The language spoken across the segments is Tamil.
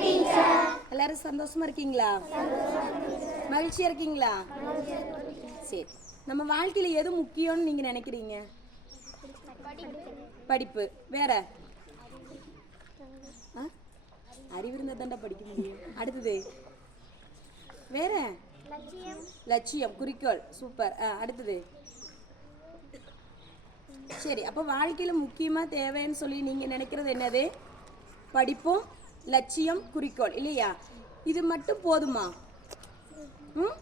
எல்லாரும் சந்தோஷமா இருக்கீங்களா? மகிழ்ச்சியா இருக்கீங்களா? சரி. நம்ம வாழ்க்கையில எது முக்கியம்னு நீங்க நினைக்கிறீங்க? படிப்பு. வேற? ஆ? அறிவு இருந்தா தாண்டா படிக்க முடியும். அடுத்தது? வேற? லட்சியம். குறிக்கோள். சூப்பர். ஆ, அடுத்தது? சரி. அப்போ வாழ்க்கையில முக்கியமா தேவைன்னு சொல்லி நீங்க நினைக்கிறது என்னது? படிப்பும் லட்சியம் குறிக்கோள் இல்லையா? இது மட்டும் போதுமா? ம்?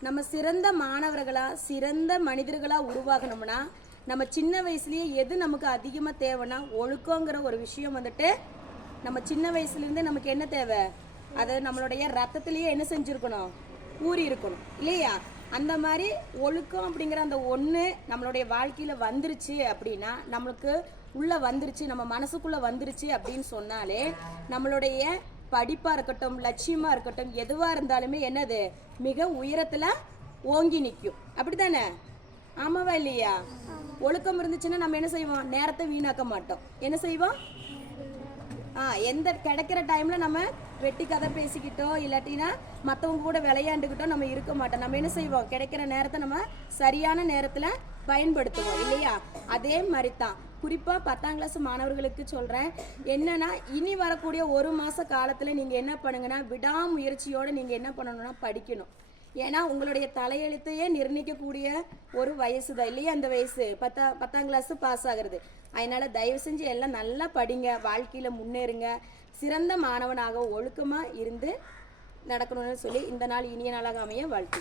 நம்ம சிறந்த மாணவர்களாக சிறந்த மனிதர்களாக உருவாகணும்னா நம்ம சின்ன வயசுலேயே எது நமக்கு அதிகமாக தேவைன்னா ஒழுக்கங்கிற ஒரு விஷயம் வந்துட்டு நம்ம சின்ன வயசுலேருந்தே நமக்கு என்ன தேவை? அதை நம்மளுடைய ரத்தத்திலேயே என்ன செஞ்சுருக்கணும்? ஊறி இருக்கணும் இல்லையா? அந்த மாதிரி ஒழுக்கம் அப்படிங்கிற அந்த ஒன்று நம்மளுடைய வாழ்க்கையில் வந்துருச்சு அப்படின்னா நம்மளுக்கு உள்ளே வந்துருச்சு நம்ம மனசுக்குள்ளே வந்துருச்சு அப்படின்னு சொன்னாலே நம்மளுடைய படிப்பாக இருக்கட்டும் லட்சியமாக இருக்கட்டும் எதுவாக இருந்தாலுமே என்னது? மிக உயரத்தில் ஓங்கி நிற்கும் அப்படி தானே ஆமாவா இல்லையா? ஒழுக்கம் இருந்துச்சுன்னா நம்ம என்ன செய்வோம்? நேரத்தை வீணாக்க மாட்டோம். என்ன செய்வோம்? ஆ எந்த கிடைக்கிற டைமில் நம்ம வெட்டி கதை பேசிக்கிட்டோ இல்லாட்டினா மற்றவங்க கூட விளையாண்டுக்கிட்டோ நம்ம இருக்க மாட்டோம். நம்ம என்ன செய்வோம்? கிடைக்கிற நேரத்தை நம்ம சரியான நேரத்தில் பயன்படுத்துவோம். இல்லையா? அதே மாதிரி தான் குறிப்பாக பத்தாம் கிளாஸ் மாணவர்களுக்கு சொல்கிறேன் என்னென்னா இனி வரக்கூடிய ஒரு மாத காலத்தில் நீங்கள் என்ன பண்ணுங்கன்னா விடாமுயற்சியோடு நீங்கள் என்ன பண்ணணும்னா படிக்கணும். ஏன்னா உங்களுடைய தலையெழுத்தையே நிர்ணயிக்கக்கூடிய ஒரு வயசு தான். இல்லையா அந்த வயசு? பத்தா பத்தாம் கிளாஸ் பாஸ் ஆகிறது. அதனால் தயவு செஞ்சு எல்லாம் நல்லா படிங்க. வாழ்க்கையில் முன்னேறுங்க. சிறந்த மாணவனாக ஒழுக்கமாக இருந்து நடக்கணும்னு சொல்லி இந்த நாள் இனிய நாளாக அமைய வாழ்த்து